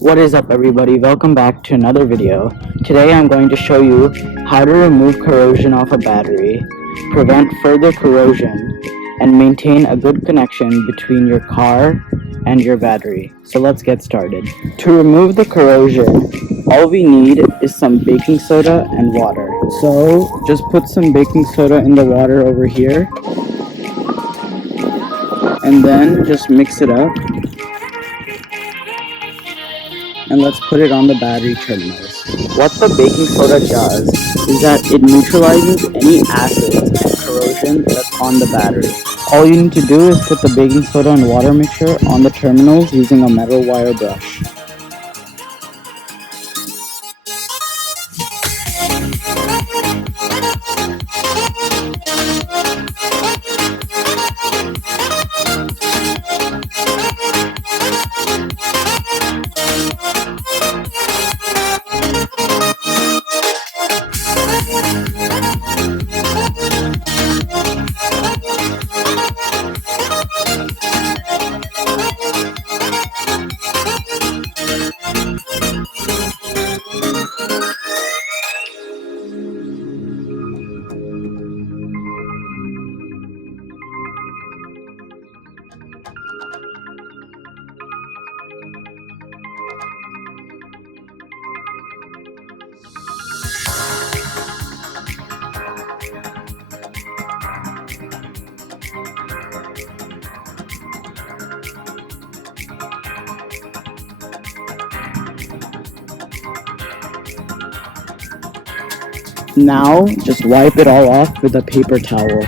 What is up everybody, welcome back to another video. Today I'm going to show you how to remove corrosion off a battery, prevent further corrosion, and maintain a good connection between your car and your battery. So let's get started. To remove the corrosion, all we need is some baking soda and water. So just put some baking soda in the water over here, and then just mix it up. And let's put it on the battery terminals. What the baking soda does is that it neutralizes any acids and corrosion that's on the battery. All you need to do is put the baking soda and water mixture on the terminals using a metal wire brush. Now, just wipe it all off with a paper towel.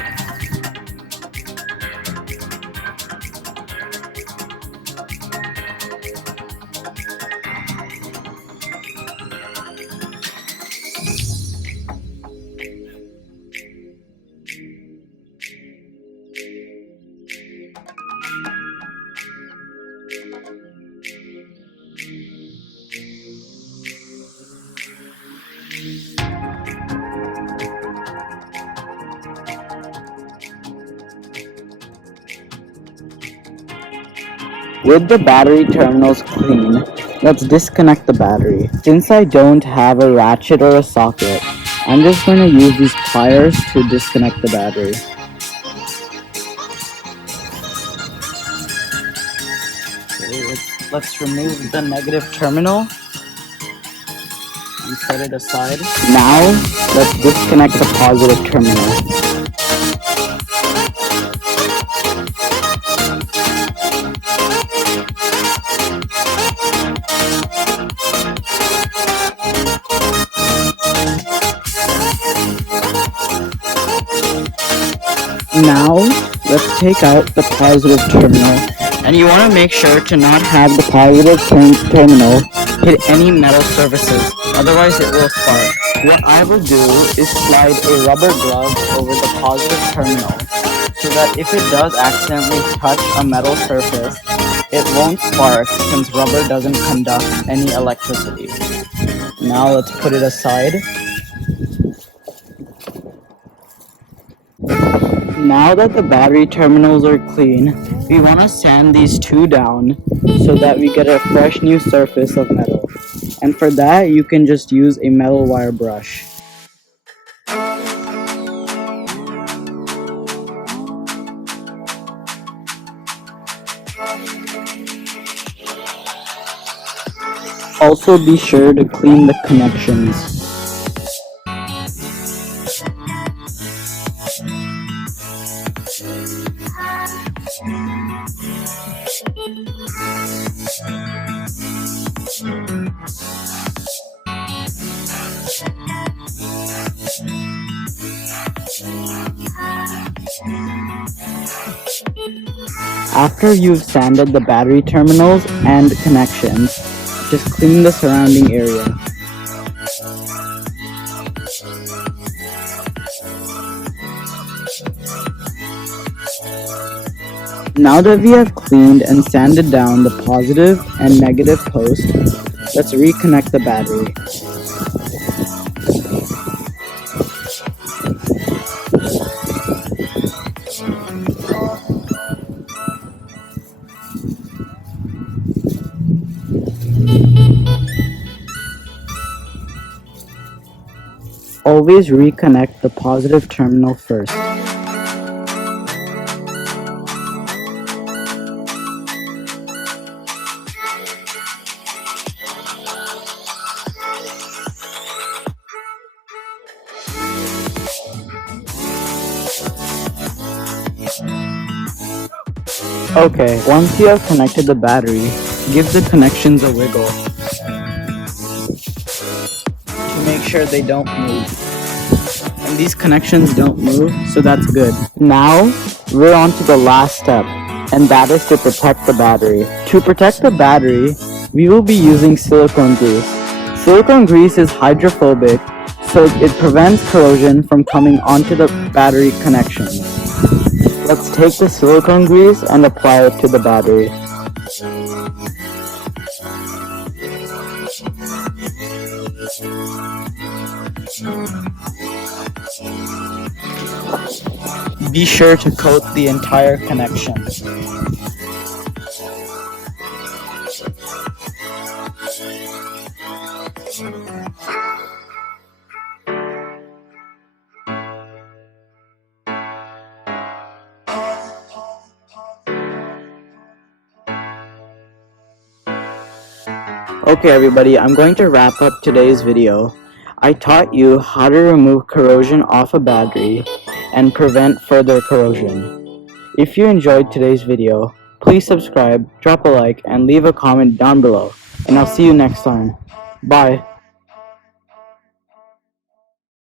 With the battery terminals clean, let's disconnect the battery. Since I don't have a ratchet or a socket, I'm just going to use these pliers to disconnect the battery. Okay, let's remove the negative terminal and set it aside. Now, let's disconnect the positive terminal. Now, let's take out the positive terminal, and you want to make sure to not have the positive terminal hit any metal surfaces, otherwise it will spark. What I will do is slide a rubber glove over the positive terminal, so that if it does accidentally touch a metal surface, it won't spark since rubber doesn't conduct any electricity. Now let's put it aside. Now that the battery terminals are clean, we want to sand these two down so that we get a fresh new surface of metal. And for that, you can just use a metal wire brush. Also be sure to clean the connections. After you've sanded the battery terminals and connections, just clean the surrounding area. Now that we have cleaned and sanded down the positive and negative post, let's reconnect the battery. Always reconnect the positive terminal first. Okay, once you have connected the battery, give the connections a wiggle to make sure they don't move. And these connections don't move, so that's good. Now, we're on to the last step, and that is to protect the battery. To protect the battery, we will be using silicone grease. Silicone grease is hydrophobic, so it prevents corrosion from coming onto the battery connections. Let's take the silicone grease and apply it to the battery. Be sure to coat the entire connection. Okay everybody, I'm going to wrap up today's video. I taught you how to remove corrosion off a battery and prevent further corrosion. If you enjoyed today's video, please subscribe, drop a like, and leave a comment down below. And I'll see you next time. Bye.